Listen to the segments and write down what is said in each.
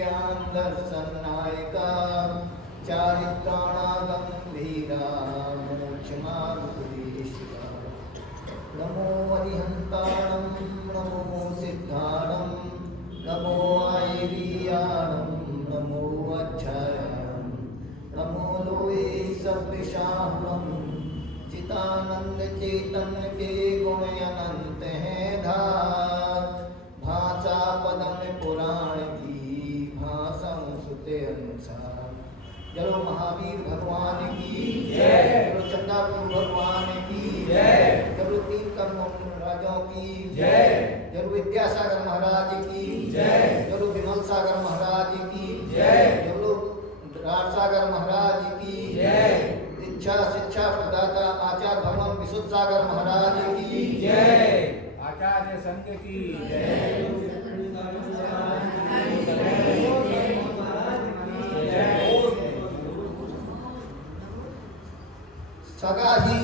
ज्ञान दर्शन नायका चारित्राणागंभीरा मोक्षमार्गोपदेशिका। नमो अरिहंताणं नमो सिद्धाणं नमो आयर्याणं नमो अक्षयाणं नमो लोये सब्शाहं चितानंद चेतन के गुण अनंत हैं धार। भाषा पदम पुराण की भाषा सुते अनुसार। जलो महावीर भगवान की जय, जलो चंद्रपुर भगवान की जय, जलो तीन कर्मों राजों की जय, जलो विद्यासागर महाराज की जय, जलो विमल सागर महाराज की जय, जलो राजसागर महाराज की जय, दीक्षा शिक्षा प्रदाता आचार्य भगवान विशुद्ध सागर महाराज की जय, आचार्य संघ की जय। सगा ही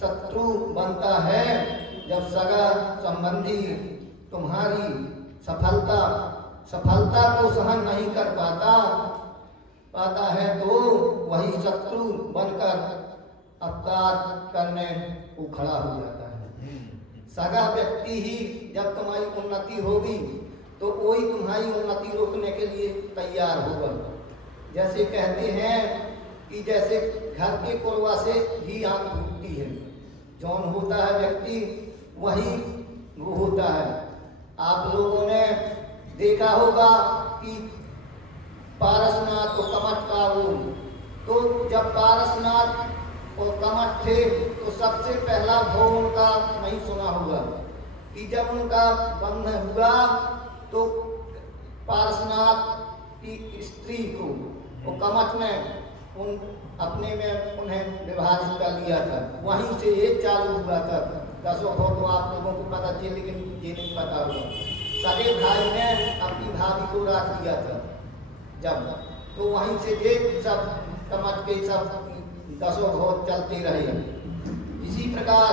शत्रु बनता है जब सगा संबंधी तुम्हारी सफलता को सहन नहीं कर पाता है तो वही शत्रु बनकर अपकार करने को खड़ा हो जाता है। सगा व्यक्ति ही जब तुम्हारी उन्नति होगी तो वही तुम्हारी उन्नति रोकने के लिए तैयार होगा। जैसे कहते हैं कि जैसे घर के कुरवा से ही आग फूटती है, जौन होता है व्यक्ति वही वो होता है। आप लोगों ने देखा होगा कि पारसनाथ और कमठ का वो, तो जब पारसनाथ और कमठ थे तो सबसे पहला भोग उनका नहीं सुना होगा कि जब उनका बंधन हुआ तो पारसनाथ की स्त्री को और कमठ ने अपने में उन्हें विभाजित कर लिया था। वहीं से ये चालू हुआ था। दसों भोग तो आप लोगों को पता थी लेकिन ये नहीं पता हुआ। सगे भाई ने अपनी भाभी को रख दिया था जब, तो वहीं से ये सब कमठ के सब दसों भोग चलते रहे। इसी प्रकार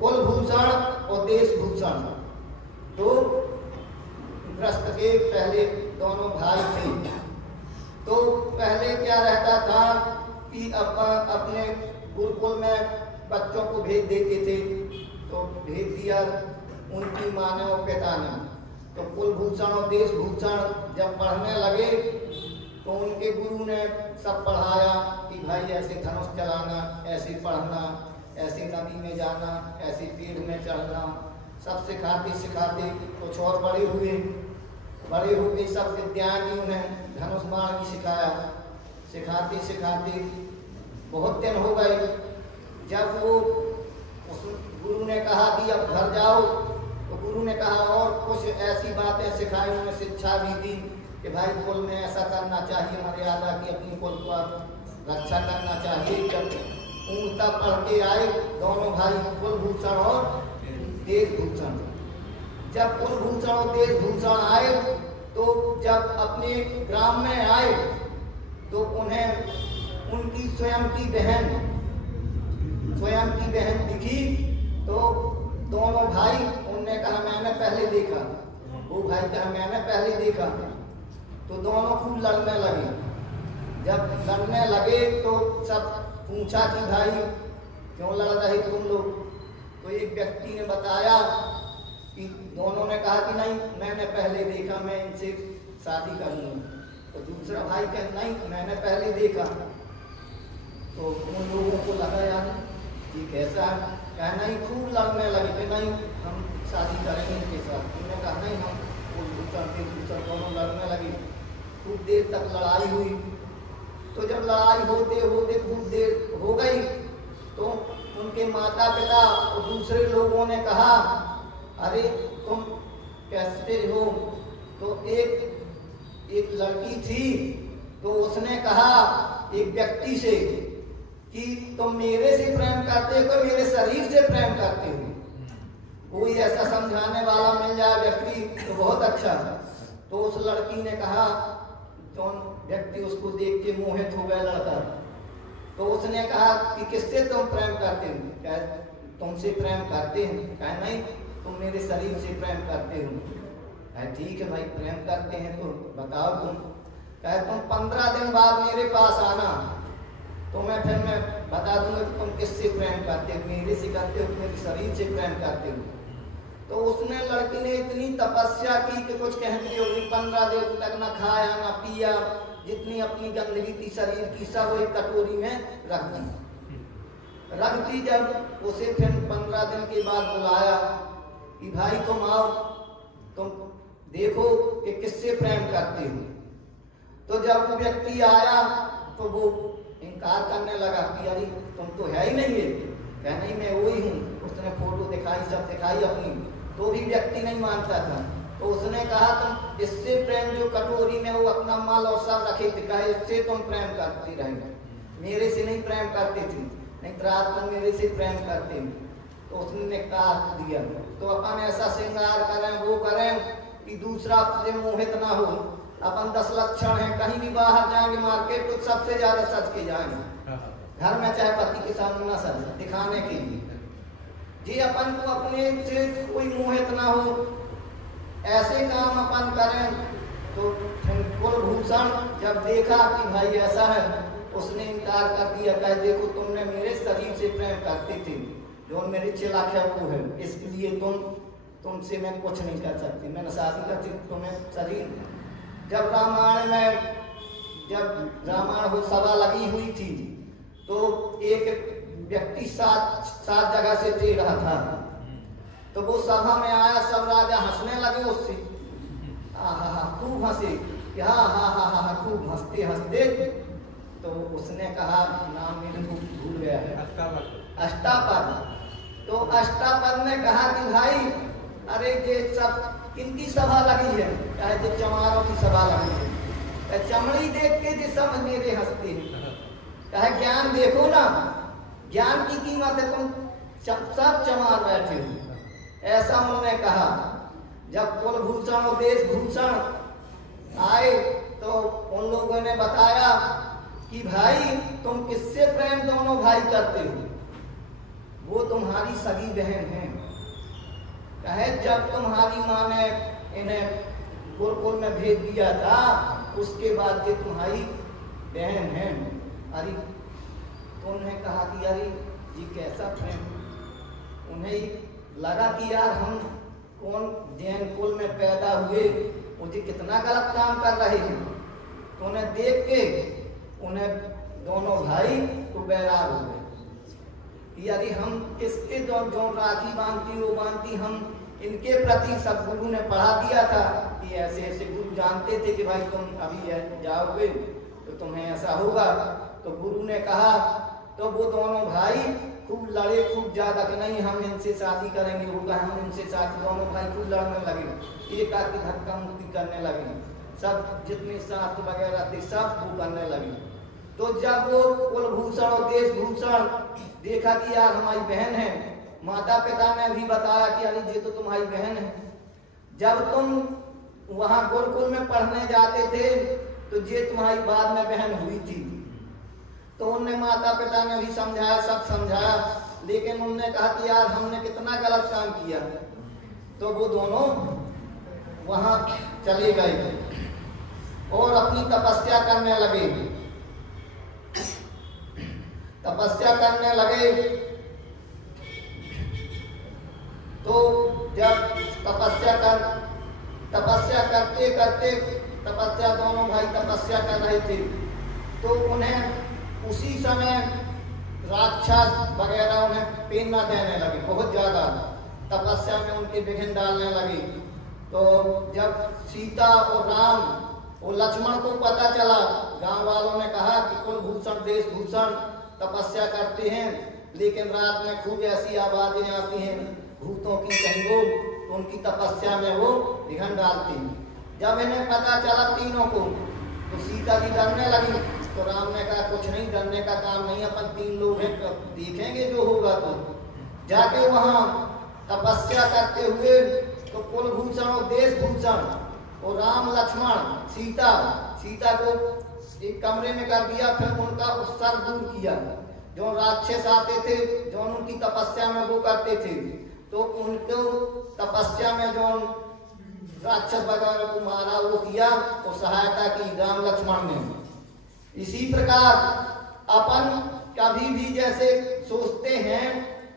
कुलभूषण और देशभूषण तो ग्रस्त के पहले दोनों भाई थे। तो पहले क्या रहता था कि अपने गुरुकुल में बच्चों को भेज देते थे, तो भेज दिया उनकी माँ ने और पिता ने। तो कुलभूषण और देशभूषण जब पढ़ने लगे तो उनके गुरु ने सब पढ़ाया कि भाई ऐसे धनुष चलाना, ऐसे पढ़ना, ऐसे नदी में जाना, ऐसे पेड़ में चढ़ना, सब सिखाते कुछ और बड़े हुए सब विद्याएं भी उन्हें धनुष बाण भी सिखाया। सिखाते बहुत दिन हो गए। जब वो उस गुरु ने कहा कि अब घर जाओ, तो गुरु ने कहा और कुछ ऐसी बातें सिखाई, उन्हें शिक्षा भी दी कि भाई कुल में ऐसा करना चाहिए, मर्यादा की अपनी कुल पर रक्षा करना चाहिए। जब पूर्णता पढ़ के आए दोनों भाई कुलभूषण और देशभूषण, जब कुलभूषण और देशभूषण आए तो जब अपने ग्राम में आए तो उन्हें उनकी स्वयं की बहन दिखी। तो दोनों भाई, उनने कहा मैंने पहले देखा, वो भाई कहा मैंने पहले देखा। तो दोनों खूब लड़ने लगे। जब लड़ने लगे तो सब पूछा कि भाई क्यों लड़ रहे तुम लोग? तो एक व्यक्ति ने बताया कि दोनों ने कहा कि नहीं मैंने पहले देखा, मैं इनसे शादी करूंगा। तो दूसरा भाई कहा नहीं मैंने पहले देखा। तो उन लोगों को लगा यार ये कैसा है, कहा नहीं खूब लड़ने लगे कि नहीं हम शादी करेंगे इनके साथ। उन्होंने कहा नहीं हम दूसरा दोनों लड़ने लगे। खूब देर तक लड़ाई हुई। तो जब लड़ाई होते खूब देर हो गई तो उनके माता पिता और दूसरे लोगों ने कहा अरे तुम कैसे हो? तो एक लड़की थी, तो उसने कहा एक व्यक्ति से कि तुम मेरे से प्रेम करते हो, मेरे शरीर से प्रेम करते हो? कोई ऐसा समझाने वाला मिल जाए व्यक्ति तो बहुत अच्छा। तो उस लड़की ने कहा, तो व्यक्ति उसको देख के मोहित हो गया लड़का। तो उसने कहा कि किससे तुम प्रेम करते हो? क्या तुमसे प्रेम करते हैं? कहा नहीं तुम मेरे शरीर से प्रेम करते हो। है ठीक है भाई प्रेम करते हैं तो बताओ तुम। कहे तुम 15 दिन बाद मेरे पास आना तो मैं बता दूंगा कि तुम किससे प्रेम करते हो, मेरे से करते हो मेरे शरीर से प्रेम करते हो। तो उसने लड़की ने इतनी तपस्या की कि कुछ कहती होगी 15 दिन तक ना खाया ना पिया, जितनी अपनी गंदगी थी शरीर की सब एक कटोरी में रख दी। जब उसे फिर 15 दिन के बाद बुलाया कि भाई तुम आओ, तुम देखो कि किससे प्रेम करते हो। तो जब वो व्यक्ति आया तो वो इनकार करने लगा कि अरे तुम तो है ही नहीं है। कह नहीं मैं वही हूँ। उसने फोटो दिखाई सब दिखाई अपनी, तो भी व्यक्ति नहीं मानता था। तो उसने कहा तुम इससे प्रेम जो कटोरी में वो अपना माल और सब रखे थे, कहा इससे तुम प्रेम करती रहे, मेरे से नहीं प्रेम करती थी, नहीं तो रात तुम मेरे से प्रेम करते। तो उसने कहा दिया। तो अपन ऐसा श्रृंगार करें वो करें कि दूसरा आपसे मोहित ना हो। अपन 10 लक्षण है, कहीं भी बाहर जाएंगे मार्केट तो सबसे ज्यादा सच के जाएंगे, घर में चाहे पति के सामने ना सच दिखाने के लिए जी अपन को अपने से कोई मोहित ना हो, ऐसे काम अपन करें। तो कुलभूषण जब देखा कि भाई ऐसा है, उसने इनकार कर दिया। कह देखो तुमने मेरे शरीर से प्रेम करते थे, जो मेरी चिलाक है वो है, इसलिए तुमसे मैं कुछ नहीं कर सकती, मैंने शादी करती तुम्हें शरीर। जब रामायण हो सभा लगी हुई थी तो एक व्यक्ति सात जगह से दे रहा था। तो वो सभा में आया, सब राजा हंसने लगे उससे, खूब हंसे, हाँ खूब हंसते हंसते। तो उसने कहा नाम मेरे को भूल गया है, अष्टापद। तो अष्टापद ने कहा कि भाई अरे ये सब किनकी सभा लगी है, चाहे जो चमारों की सभा लगी है, चमड़ी देख के जो सब मेरे हंसते हैं। कहे ज्ञान देखो ना, ज्ञान की कीमत है, तुम सब चमार बैठे हो। ऐसा उन्होंने कहा। जब कुलभूषण और देशभूषण आए तो उन लोगों ने बताया कि भाई तुम किससे प्रेम दोनों भाई करते हो, वो तुम्हारी सगी बहन है। कहे जब तुम्हारी माँ ने इन्हें गुरुकुल में भेज दिया था उसके बाद ये तुम्हारी बहन है। अरे तो उन्होंने कहा कि अरे ये कैसा प्रेम। उन्हें लगा कि यार हम कौन जैन कुल में पैदा हुए, मुझे कितना गलत काम कर रहे हैं। तो उन्हें देख के उन्हें दोनों भाई तो बैराग हो गए। यदि हम किसके जो राखी बांधती वो बांधती, हम इनके प्रति सब गुरु ने पढ़ा दिया था कि ऐसे ऐसे गुरु जानते थे कि भाई तुम अभी जाओगे तो तुम्हें ऐसा होगा। तो गुरु ने कहा, तो वो दोनों भाई खूब लड़े, खूब ज्यादा कि नहीं हम इनसे शादी करेंगे, होगा हम इनसे शादी। दोनों भाई खूब लड़ने लगे, एक आदमी धक्का मुक्की करने लगे, सब जितने साथ वगैरह थे सब वो करने लगे। तो जब वो कुलभूषण और देशभूषण देखा कि यार हमारी बहन है, माता पिता ने भी बताया कि अरे ये तो तुम्हारी बहन है। जब तुम वहां गुरुकुल में पढ़ने जाते थे तो ये तुम्हारी बाद में बहन हुई थी। तो उनने माता पिता ने भी समझाया, सब समझाया, लेकिन उनने कहा कि यार हमने कितना गलत काम किया। तो वो दोनों वहां चले गए और अपनी तपस्या करने लगे। तपस्या करने लगे तो जब तपस्या करते करते दोनों भाई तपस्या कर रहे थे तो उन्हें उसी समय राक्षस वगैरह उन्हें पीना देने लगे, बहुत ज्यादा तपस्या में उनके विघ्न डालने लगे। तो जब सीता और राम और लक्ष्मण को पता चला, गांव वालों ने कहा कि कुलभूषण देशभूषण तपस्या करते हैं लेकिन रात में खूब ऐसी आवाजें आती हैं भूतों की, कहीं वो तो उनकी तपस्या में वो विघ्न डालती हैं। जब इन्हें पता चला तीनों को तो सीता जी डरने लगी। तो राम ने कहा कुछ नहीं, डरने का काम नहीं, अपन 3 लोग हैं, देखेंगे जो होगा। तो जाके वहां तपस्या करते हुए तो कुलभूषण और देशभूषण और राम लक्ष्मण सीता को एक कमरे में कर दिया, फिर उनका उत्सर दूर किया। जो राक्षस आते थे, जो उनकी तपस्या में वो करते थे, तो उनको तपस्या में जो राक्षस वगैरह को मारा, वो किया, तो सहायता की राम लक्ष्मण ने। इसी प्रकार अपन कभी भी जैसे सोचते हैं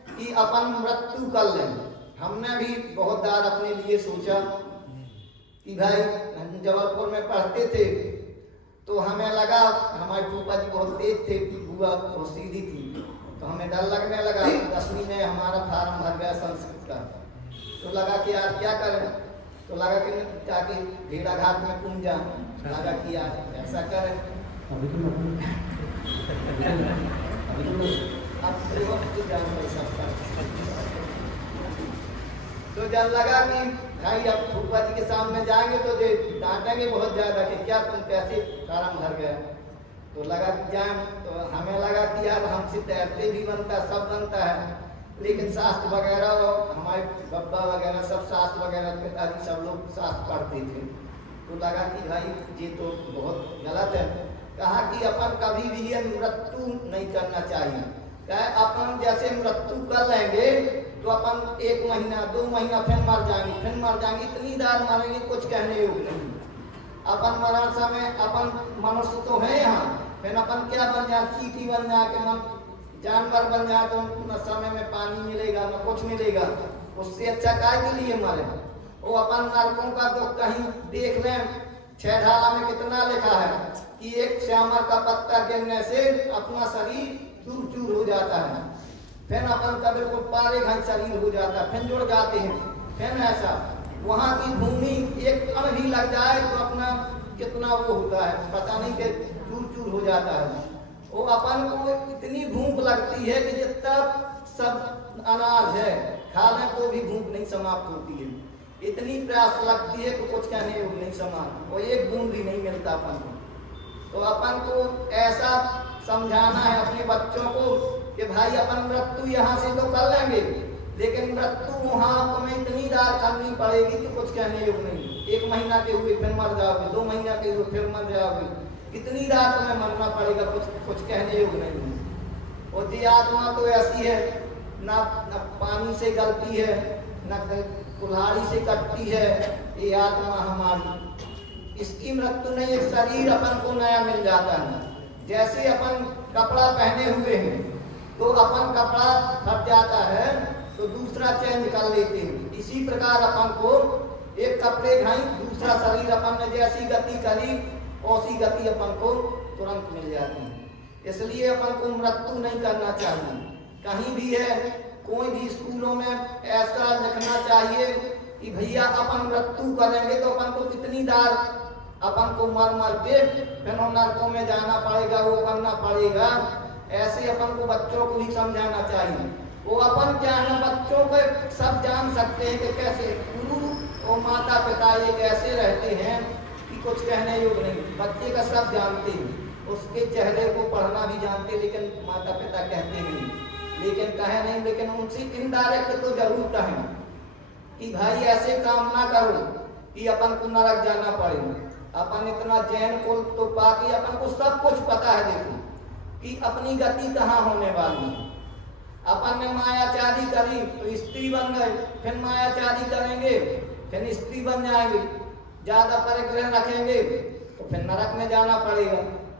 कि अपन मृत्यु कर लें, हमने भी बहुत बार अपने लिए सोचा कि भाई हम जबलपुर में पढ़ते थे तो हमें लगा, हमारे फूफा जी बहुत तेज थे, बुआ बहुत सीधी थी, तो हमें डर लगने लगा। 10वीं में हमारा फार्म भर गया संस्कृत का, तो लगा कि यार क्या करें, तो लगा कि जाके भेड़ा घाट में कूद जाए, लगा कि यार ऐसा करें। तो जब लगा कि भाई अब फूफा जी के सामने जाएंगे तो डांटेंगे बहुत ज्यादा कि क्या तुम कैसे फार्म भर गए, तो लगा कि जाए, तो हमें लगा कि यार हमसे तैरते भी बनता, सब बनता है, लेकिन शास्त्र वगैरह और हमारे बब्बा वगैरह सब शास्त्र वगैरह पिताजी सब लोग शास्त्र पढ़ते थे, तो लगा कि भाई ये तो बहुत गलत है। कहा कि अपन कभी भी ये मृत्यु नहीं करना चाहिए। क्या अपन जैसे मृत्यु कर लेंगे तो अपन 1 महीना 2 महीना फिर मर जाएंगे, इतनी दार मरेंगे कुछ कहने योग्य नहीं। अपन मरण समय अपन मनुष्य तो है यहाँ, फिर अपन क्या बन जाए, चींटी बन जाए के मन जानवर बन जाए, तो न समय में पानी मिलेगा न कुछ मिलेगा, उससे अच्छा काय के लिए मरे। वो अपन नरकों का तो कहीं देख लें, 6 ढाला में कितना लिखा है कि एक श्यामर का पत्ता गिरने से अपना शरीर चूर चूर हो जाता है, फिर अपन का बिल्कुल पारे घन शरीर हो जाता है, फिर जुड़ जाते हैं, फिर ऐसा वहाँ की भूमि एक कण भी लग जाए तो अपना कितना वो होता है, पता नहीं कि चूर चूर हो जाता है। वो अपन को इतनी भूख लगती है कि जितना सब अनाज है खा लें तो भी भूख नहीं समाप्त होती है, इतनी प्यास लगती है कि कुछ कहने योग्य नहीं समाप्त, और एक बूंद भी नहीं मिलता अपन को। तो अपन को ऐसा समझाना है अपने बच्चों को कि भाई अपन मृत्यु यहाँ से तो कर लेंगे, लेकिन मृत्यु वहाँ तुम्हें इतनी दार करनी पड़ेगी कि कुछ कहने योग्य नहीं। 1 महीना के हुए फिर मर जाओगे, 2 महीना के हुए फिर मर जाओगे, कितनी दार तुम्हें मरना पड़ेगा, कुछ कहने योग्य नहीं। और ये आत्मा तो ऐसी है, ना पानी से गलती है, न कुल्हाड़ी से कटती है, ये आत्मा हमारी, इसकी मृत्यु नहीं, एक शरीर अपन को नया मिल जाता है। जैसे अपन कपड़ा पहने हुए हैं तो अपन कपड़ा फट जाता है तो दूसरा चेंज कर लेते हैं, इसी प्रकार अपन को एक कपड़े घाई दूसरा शरीर अपन ने जैसी गति करी वैसी गति अपन को तुरंत मिल जाती है। इसलिए अपन को मृत्यु नहीं करना चाहिए। कहीं भी है, कोई भी स्कूलों में ऐसा लिखना चाहिए कि भैया अपन मृत्यु करेंगे तो अपन को कितनी दार अपन को मर मर के फिर नरकों में जाना पड़ेगा, वो करना पड़ेगा। ऐसे अपन को बच्चों को भी समझाना चाहिए। वो अपन क्या है, बच्चों को सब जान सकते हैं कि कैसे गुरु और माता पिता ये कैसे रहते हैं कि कुछ कहने योग्य नहीं। बच्चे का सब जानते हैं, उसके चेहरे को पढ़ना भी जानते, लेकिन माता पिता कहते नहीं, लेकिन कहे नहीं, लेकिन उनसे इनडायरेक्ट तो जरूर कहें कि भाई ऐसे काम ना करो कि अपन को नरक जाना पड़े। अपन इतना जैन को तो पाके अपन को सब कुछ पता है, देखो कि अपनी गति कहाँ होने वाली है। अपन ने मायाचारी करी तो स्त्री बन गए, फिर मायाचारी करेंगे फिर स्त्री बन जाएंगे, ज्यादा परिग्रह रखेंगे तो फिर नरक में जाना पड़ेगा।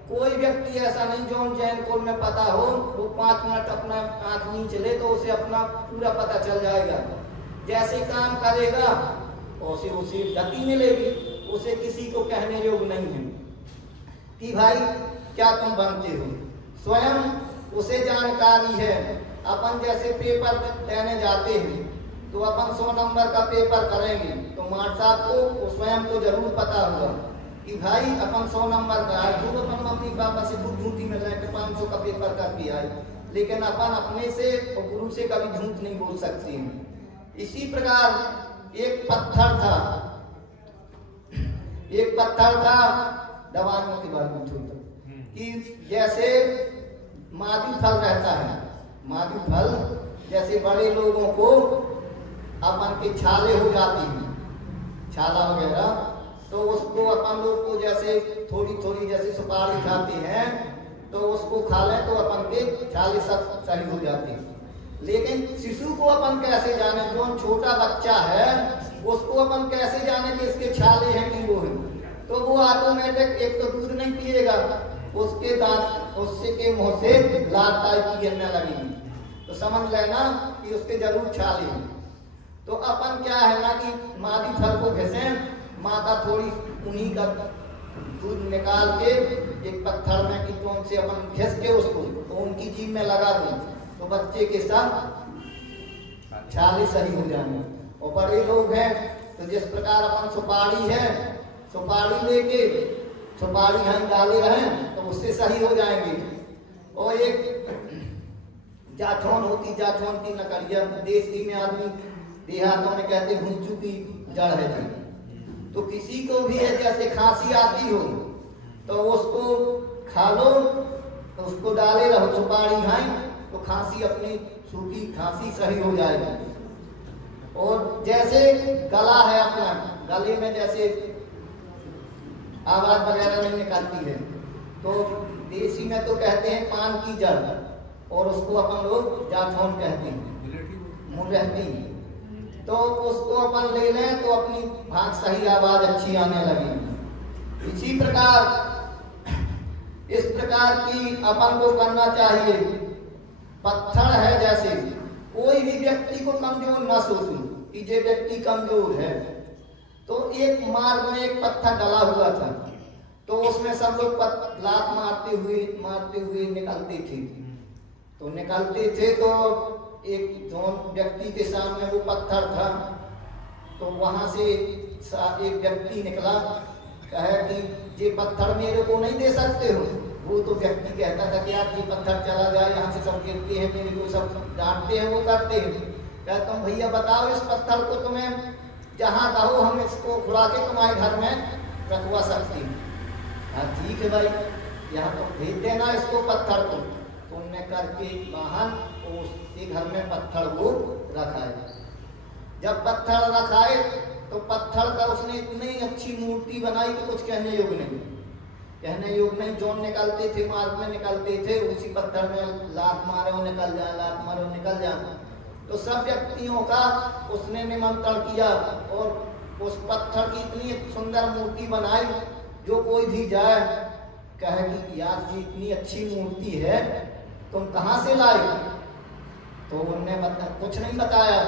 कोई व्यक्ति ऐसा नहीं जो जैन कुल में पता हो, वो 5 मिनट अपना आंख नीचे ले तो उसे अपना पूरा पता चल जाएगा। जैसे काम करेगा वैसे उसे गति मिलेगी, उसे किसी को कहने योग्य नहीं है कि भाई क्या तुम बनते हो, स्वयं उसे जानकारी है। अपन जैसे पेपर देने जाते हैं तो अपन 100 नंबर का पेपर करेंगे तो मार साहब को स्वयं को जरूर पता होगा कि भाई अपन 100 नंबर का है, जो अपन मम्मी पापा से खूब झूठी में रहे 500 का पेपर कर दिया है, लेकिन अपन अपने से और गुरु से कभी झूठ नहीं बोल सकते हैं। इसी प्रकार एक पत्थर था दवाइयों के बारे में छोड़ कि जैसे मादू फल रहता है, मादू फल जैसे बड़े लोगों को अपन के छाले हो जाती हैं, छाला वगैरह, तो उसको अपन लोग को जैसे थोड़ी थोड़ी जैसे सुपारी खाते हैं तो उसको खा लें तो अपन के छाले सब सही हो जाते हैं। लेकिन शिशु को अपन कैसे जाने, जो छोटा बच्चा है उसको अपन कैसे जाने कि इसके छाले हैं कि वो है? तो वो ऑटोमेटिक एक तो दूध नहीं पिएगा, उसके दांत उससे के मुंह से लाल टाइप की गिरने लगेगी, तो समझ लेना कि उसके जरूर छाले हैं। तो अपन क्या है ना कि मादी फल को घिसे, माता थोड़ी उन्हीं का दूध निकाल के एक पत्थर में कि तो उनसे अपन घिस के उसको तो उनकी जीभ में लगा दूं तो बच्चे के साथ छाले सही हो जाएंगे। और बड़े लोग हैं तो जिस प्रकार अपन सुपारी है, सुपारी लेके सुपारी हम डाले हैं तो उससे सही हो जाएंगे। और एक जाछौन होती, जाछौन की नकलिया देसी में आदमी देहातों में कहते भूंचू की जड़ है जी। तो किसी को भी है जैसे खांसी आती हो तो उसको खा लो, तो उसको डाले रहो सुपारी खाएं तो खांसी अपनी सूखी खांसी सही हो जाएगी। और जैसे गला है अपना, गले में जैसे आवाज वगैरह नहीं निकलती है तो देसी में तो कहते हैं पान की जड़ और उसको अपन लोग जाछौन कहते हैं, मुलहटी। तो उसको अपन ले लें तो अपनी भाग सही आवाज अच्छी आने लगी। इसी प्रकार इस प्रकार की अपन को करना चाहिए। पत्थर है जैसे कोई भी व्यक्ति को कमजोर न सोचो कि ये व्यक्ति कमजोर है। तो एक मार्ग में एक पत्थर डला हुआ था तो उसमें सब लोग लात मारते हुए निकलते थे। तो निकलते थे तो एक जोन व्यक्ति के सामने वो पत्थर था तो वहां से एक व्यक्ति निकला, कहे कि ये पत्थर मेरे को नहीं दे सकते हो। वो तो व्यक्ति कहता था कि यार ये पत्थर चला जाए, यहाँ से सब गिरते हैं, मेरे को सब डांटते हैं, वो करते हैं। कहता हूँ भैया बताओ इस पत्थर को तुम्हें जहाँ कहो हम इसको खुला के तुम्हारे घर में रखवा सकते हैं। हाँ ठीक है भाई, यहाँ तो भेज देना इसको पत्थर को। तो उनने करके वाहन उसके घर में पत्थर को रखाए। जब पत्थर रखाए तो पत्थर का उसने इतनी अच्छी मूर्ति बनाई कि कुछ कहने योग्य नहीं, कहने योग्य नहीं। जोन निकलते थे मार्ग में निकलते थे उसी पत्थर में लात मारो निकल जाए, लात मारो निकल जाए। तो सब व्यक्तियों का उसने निमंत्रण किया और उस पत्थर की इतनी सुंदर मूर्ति बनाई जो कोई भी जाए कहे कि यार ये इतनी अच्छी मूर्ति है तुम कहाँ से लाए? तो उनने कुछ नहीं बताया।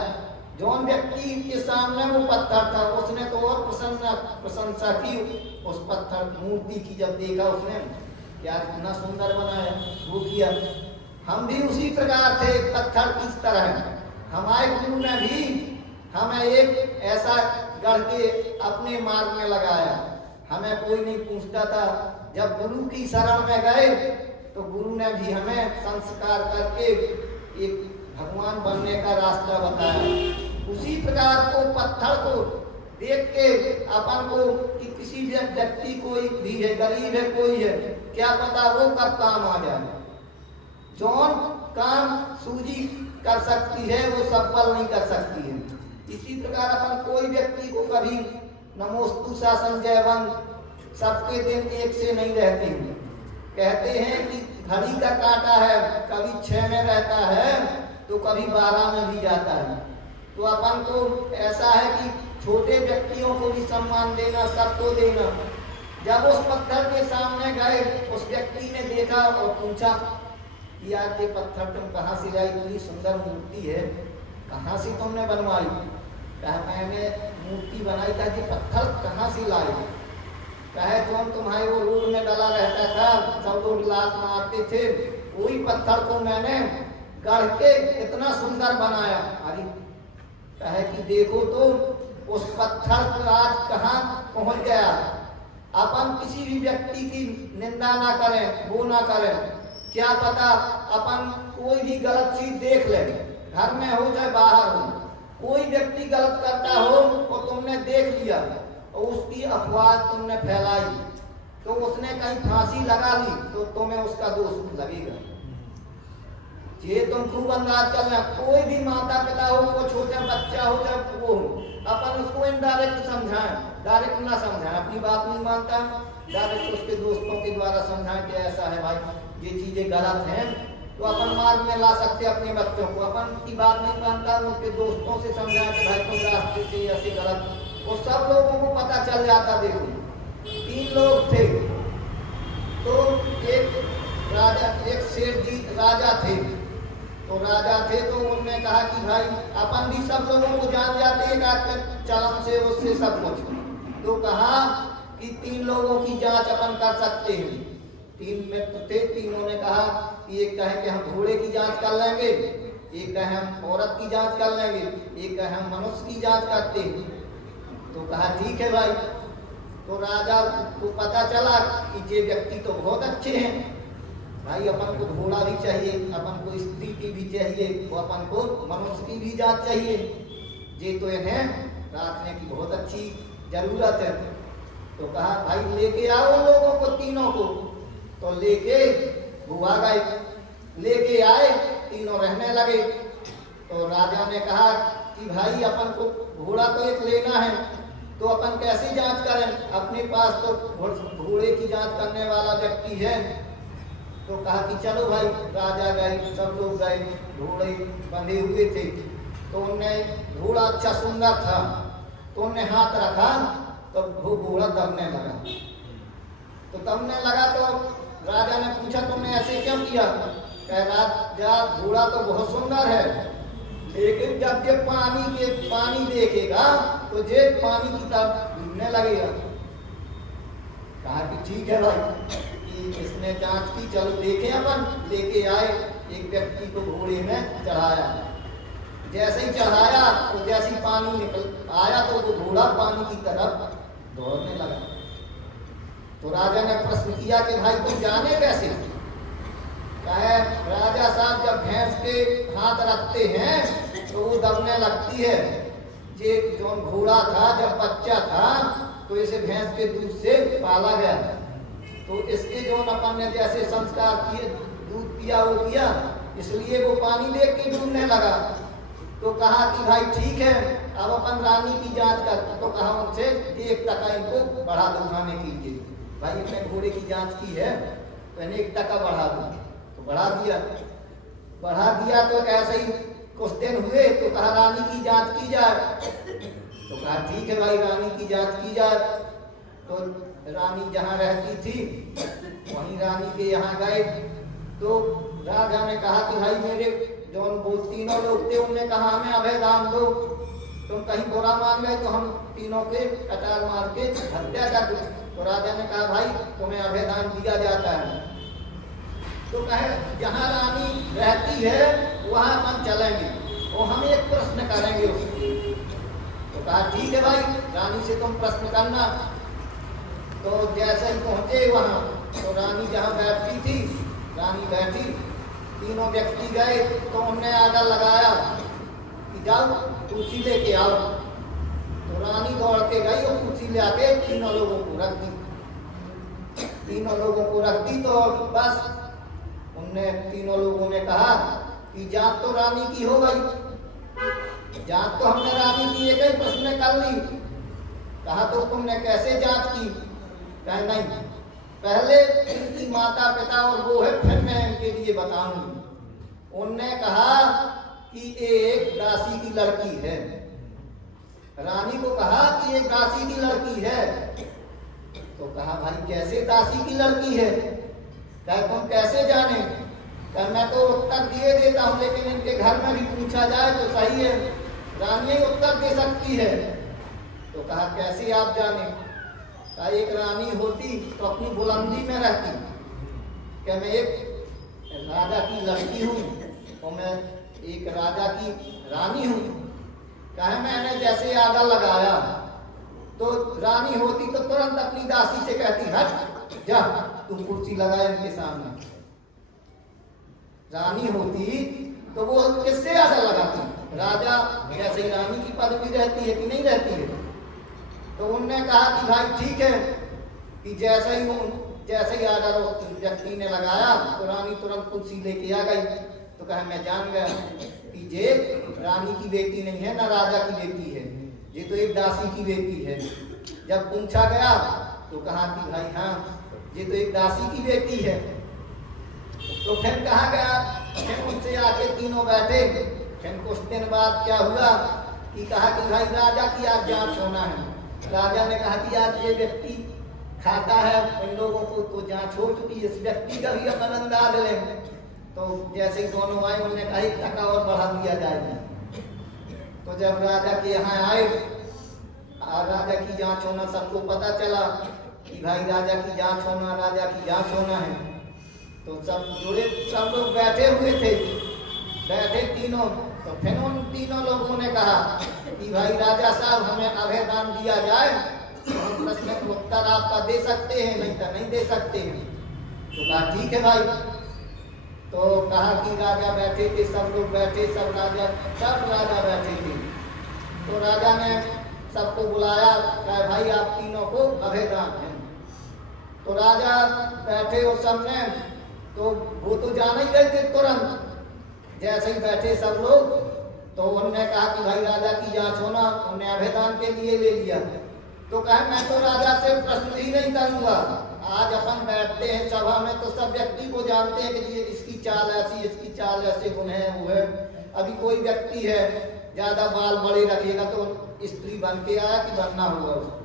जौन व्यक्ति के सामने वो पत्थर था उसने तो और प्रशंसा की उस पत्थर मूर्ति की। जब देखा उसने क्या इतना सुंदर बनाया वो किया। हम भी उसी प्रकार थे पत्थर किस तरह। हमारे गुरु ने भी हमें एक ऐसा गढ़ के अपने मार्ग में लगाया, हमें कोई नहीं पूछता था। जब गुरु की शरण में गए तो गुरु ने भी हमें संस्कार करके एक भगवान बनने का रास्ता बताया। उसी प्रकार को पत्थर को देख के अपन को कि किसी व्यक्ति कोई भी है, गरीब है, कोई है, क्या पता वो कब काम आ जाए। जौन काम सूजी कर सकती है वो सब पल नहीं कर सकती है। इसी प्रकार अपन कोई व्यक्ति को कभी नमोस्तु शासन जयवंत सबके दिन एक से नहीं रहते हैं। कहते हैं कि घड़ी का कांटा है, कभी 6 में रहता है तो कभी 12 में भी जाता है। तो अपन को ऐसा है कि छोटे व्यक्तियों को भी सम्मान देना, सबको देना। जब उस पत्थर के सामने गए उस व्यक्ति ने देखा और पूछा कि यार ये पत्थर तुम कहाँ से लाई? इतनी सुंदर मूर्ति है, कहाँ से तुमने बनवाई? कहा मैंने मूर्ति बनाई था, ये पत्थर कहाँ से लाई? कहे तुम्हारे वो रोड में डला रहता था, सब लोग लात मारते थे, वही पत्थर को मैंने गढ़ के इतना सुंदर बनाया। अरे कहे कि देखो तो उस पत्थर का आज कहाँ पहुंच गया। अपन किसी भी व्यक्ति की निंदा ना करें, वो ना करें। क्या पता अपन कोई भी गलत चीज देख ले, घर में हो चाहे बाहर हो, कोई व्यक्ति गलत करता हो और तुमने देख लिया और उसकी अफवाह तुमने फैलाई तो उसने कहीं फांसी लगा ली तो तुम्हें उसका दोष लगेगा। ये तुम खूब अंदाज करना, कोई भी माता पिता हो, कोई छोटा बच्चा हो, चाहे वो हो, अपन उसको इनडायरेक्ट समझाएं, डायरेक्ट ना समझाएं। अपनी बात नहीं मानता, डायरेक्ट उसके दोस्तों के द्वारा समझाएं कि ऐसा है भाई, ये चीजें गलत हैं, तो अपन मार्ग में ला सकते अपने बच्चों को। अपन की बात नहीं मानता, उनके दोस्तों से समझा कि भाई तुम रास्ते से ऐसे गलत, वो सब लोगों को पता चल जाता। देखो 3 लोग थे, तो एक राजा, एक सेठ जी राजा थे, तो राजा थे तो उन्होंने कहा कि भाई अपन भी सब लोगों को जान जाते हैं चलन से उससे सब कुछ, तो कहा कि 3 लोगों की जांच अपन कर सकते हैं। 3 मित्र थे, तीनों ने कहा कि एक कहे कि हम घोड़े की जांच कर लेंगे, एक कहे हम औरत की जांच कर लेंगे, एक कहे हम मनुष्य की जांच करते हैं। तो कहा ठीक है भाई। तो राजा को पता चला कि ये व्यक्ति तो बहुत अच्छे हैं भाई, अपन को घोड़ा भी चाहिए, अपन को स्त्री की भी चाहिए, वो अपन को मनुष्य की भी जांच चाहिए, ये तो इन्हें रखने की बहुत अच्छी जरूरत है। तो कहा भाई लेके आओ लोगों को, तीनों को। तो लेके वो आ गए, लेके आए, तीनों रहने लगे। तो राजा ने कहा कि भाई अपन को घोड़ा तो एक लेना है, तो अपन कैसे जांच करें, अपने पास तो घोड़े की जांच करने वाला व्यक्ति है। तो कहा कि चलो भाई, राजा गए, सब लोग गए, घोड़े बंधे हुए थे। तो उनने घोड़ा अच्छा सुंदर था, तो उनने हाथ रखा तो वो घोड़ा दबने लगा। तो दबने लगा तो राजा ने पूछा तुमने ऐसे क्यों किया? कह राजा घोड़ा तो बहुत सुंदर है, लेकिन जब ये पानी देखेगा तो ये पानी की तरफ डूबने लगेगा। कहा कि ठीक है भाई, इसने जांच की, चलो देखें अपन। लेके आए, एक व्यक्ति को घोड़े में चढ़ाया, जैसे ही चढ़ाया तो जैसे ही पानी निकल आया तो वो घोड़ा पानी की तरफ दौड़ने लगा। तो राजा ने प्रश्न किया कि भाई तुम जाने कैसे? कहे राजा साहब जब भैंस के हाथ रखते हैं तो वो दबने लगती है। ये जो घोड़ा था जब बच्चा था तो इसे भैंस के दूध से पाला गया, तो इसके जो अपन ने जैसे संस्कार किए, दूध पिया वो किया, इसलिए वो पानी देख के डूबने लगा। तो कहा कि भाई ठीक है, अब अपन रानी की जांच कर। तो कहा उनसे 1 टका इनको बढ़ा दो खाने के लिए। भाई इन्होंने घोड़े की जांच की है तो इन्हें 1 टका बढ़ा दो। तो बढ़ा दिया। तो ऐसे ही कुछ दिन हुए तो कहा रानी की जांच की जाए। तो कहा ठीक है भाई, रानी की जांच की जाए। तो रानी जहाँ रहती थी वहीं रानी के यहाँ गए। तो राजा ने कहा कि भाई मेरे जो वो 3 लोग थे उनने कहा हमें अभय दान दो, तुम कहीं बुरा मान गए तो हम तीनों के कटार मार के हत्या कर दो। तो राजा ने कहा भाई तुम्हें अभय दान दिया जाता है। तो कहे जहाँ रानी रहती है वहाँ हम चलेंगे और हम एक प्रश्न करेंगे उससे। तो कहा ठीक है भाई, रानी से तुम प्रश्न करना। तो जैसे ही पहुंचे वहाँ तो रानी जहाँ बैठती थी, रानी बैठी, तीनों व्यक्ति गए तो उनने आगा लगाया कि जाओ कुर्सी लेके आओ। तो रानी दौड़ के गई और कुर्सी ले आके 3 लोगों को रख दी। 3 लोगों को रख दी तो बस उनने 3 लोगों ने कहा कि जांच तो रानी की हो गई, जांच तो हमने रानी की एक ही प्रश्न कर ली। कहा तो तुमने कैसे जांच की? कहा नहीं, पहले इनकी माता पिता और वो है, फिर मैं इनके लिए बताऊंगी। उनने कहा कि एक दासी की लड़की है। रानी को कहा कि एक दासी की लड़की है। तो कहा भाई कैसे दासी की लड़की है? कहा तुम कैसे जाने? कहा मैं तो उत्तर दिए देता हूँ, लेकिन इनके घर में भी पूछा जाए तो सही है, रानी उत्तर दे सकती है। तो कहा कैसे आप जाने? कहा एक रानी होती तो अपनी बुलंदी में रहती, क्या मैं एक राजा की लड़की हूँ और मैं एक राजा की रानी हूँ। कहा मैंने जैसे आगा लगाया तो रानी होती तो तुरंत अपनी दासी से कहती हट जा, तू कुर्सी लगा इनके सामने। रानी होती तो वो किससे आगा लगाती? राजा जैसे ही रानी की पदवी रहती है कि नहीं रहती है। तो उनने कहा कि भाई ठीक है, कि जैसे ही आगा व्यक्ति ने लगाया तो रानी तुरंत कुर्सी लेके आ गई। तो कहा मैं जान गया कि ये रानी की बेटी नहीं है ना राजा की बेटी है, ये तो एक दासी की बेटी है। जब पूछा गया तो कहा कि भाई हाँ, ये तो एक दासी की बेटी है। तो फिर कहा गया फिर उनसे आके तीनों बैठे। फिर कुछ दिन बाद क्या हुआ कि कहा कि भाई राजा की आज जांच होना है। राजा ने कहा कि आज ये व्यक्ति खाता है, इन लोगों को तो जांच हो चुकी, इस व्यक्ति का भी अपन अंदाज लें। तो जैसे ही दोनों आए उन्होंने कहा 1 टका और बढ़ा दिया जाएगा। तो जब राजा के यहाँ आए, राजा की जांच होना सबको पता चला कि भाई राजा की जांच होना, राजा की जांच होना है। तो सब जुड़े, सब लोग बैठे हुए थे, बैठे तीनों। तो फिर उन तीनों लोगों ने कहा कि भाई राजा साहब हमें अभयदान दिया जाए, तो हम प्रश्न का उत्तर आपका दे सकते हैं, नहीं तो नहीं दे सकते हैं। तो कहा ठीक है भाई। तो कहा कि राजा बैठे थे, सब लोग बैठे, सब राजा बैठे थे। तो राजा ने सबको बुलाया, कहा भाई आप तीनों को अभयदान है। तो राजा बैठे उस समय, तो वो तो जान ही गए थे तुरंत। जैसे ही बैठे सब लोग, तो उन्होंने कहा कि भाई राजा की जांच होना, उन्होंने अभयदान के लिए ले लिया। तो कहा मैं तो राजा से प्रश्न ही नहीं करूंगा। आज अपन बैठते हैं सभा में तो सब व्यक्ति को जानते हैं कि ये इसकी चाल ऐसी, इसकी चाल ऐसे, गुण है वो है। अभी कोई व्यक्ति है ज्यादा बाल बड़े रखेगा तो स्त्री बन के आया कि बनना होगा उसको,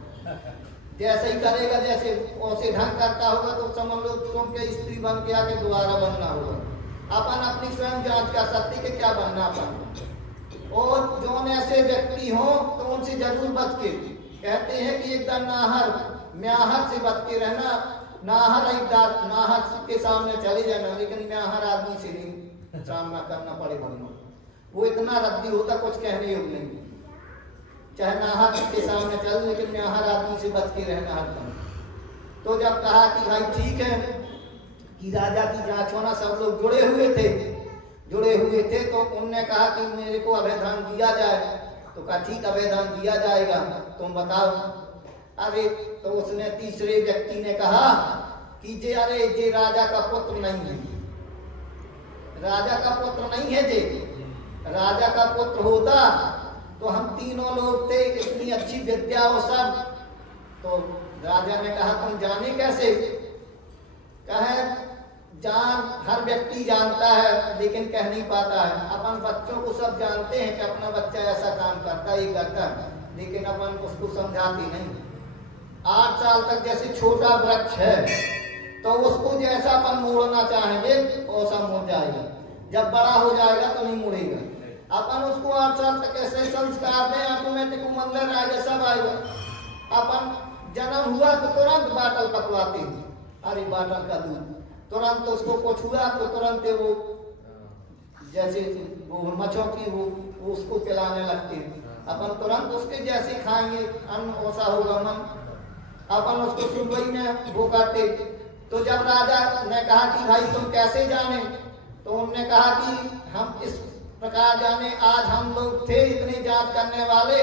जैसे ही करेगा जैसे वैसे ढंग करता होगा तो समझ लो तुम के स्त्री बन के आके दोबारा बनना होगा। अपन अपनी स्वयं जांच कर सकते कि क्या बनना अपन। और जो ऐसे व्यक्ति हो तो उनसे जरूर बच के, कहते हैं कि एकदम नाहर म्याहर से बच के रहना। नाहर के सामने चले जाना, लेकिन म्याहर आदमी से नहीं सामना करना पड़े बनना। वो इतना रद्दी होता कुछ कहने योग्य नहीं। चाहे नाहर के सामने चल, लेकिन म्याहर आदमी से बच के रहना हरदम। तो जब कहा कि भाई ठीक है कि राजा की जांच होना, सब लोग जुड़े हुए थे, तो उनने कहा कि मेरे को अभयदान दिया जाए। तो कहा ठीक अभयदान दिया जाएगा, तुम बताओ। अरे तो उसने तीसरे व्यक्ति ने कहा कि जे अरे जे राजा का पुत्र नहीं है, राजा का पुत्र नहीं है। जे राजा का पुत्र होता तो हम तीनों लोग थे, इतनी अच्छी विद्या और सब। तो राजा ने कहा तुम जाने कैसे? कहे जान हर व्यक्ति जानता है लेकिन कह नहीं पाता है। अपन बच्चों को सब जानते हैं कि अपना बच्चा ऐसा काम करता है, ये करता है, लेकिन अपन उसको समझाते नहीं। 8 साल तक जैसे छोटा वृक्ष है तो उसको जैसा अपन मोड़ना चाहेंगे वैसा मुड़ जाएगा, जब बड़ा हो जाएगा तो नहीं मुड़ेगा। अपन उसको 8 साल तक ऐसे संस्कार दें, ऑटोमेटिक मंदिर आएगा, सब आएगा। अपन जन्म हुआ तो तुरंत बाटल पकवाते हैं, अरे बाटल का दूध, तुरंत उसको कुछ हुआ तो तुरंत वो जैसे वो मच्छों की वो उसको पिलाने लगते हैं। अपन तुरंत उसके जैसे खाएंगे, अन्न वैसा होगा मन। अपन उसको सुबह में वो करते। तो जब राजा ने कहा कि भाई तुम कैसे जाने, तो उन्होंने कहा कि हम इस प्रकार जाने, आज हम लोग थे इतने जांच करने वाले,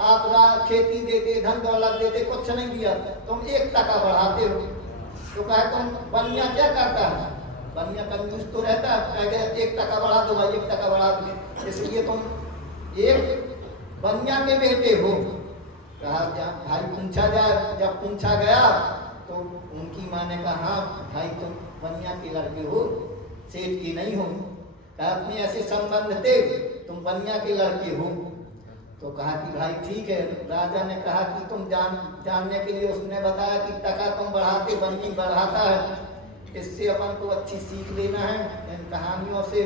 आप खेती देते, धन दौलत देते, कुछ नहीं दिया, तुम 1 टका बढ़ाते हो। तो कहे तुम बनिया क्या करता है? बनिया कंजूस तो रहता है, कहे 1 टका बढ़ा दो भाई, 1 टका बढ़ा दो, इसलिए तुम एक बनिया के बेटे हो। कहा भाई पूछा जाए, जब पूछा गया तो उनकी माँ ने कहा हाँ भाई तुम बनिया के लड़के हो, सेठ के नहीं हो। कहा अपने ऐसे संबंध थे, तुम बनिया के लड़के हो। तो कहा कि भाई ठीक है। राजा ने कहा कि तुम जानने के लिए, उसने बताया कि टका तुम बढ़ाते, बनी बढ़ाता है। इससे अपन को अच्छी सीख लेना है इन कहानियों से।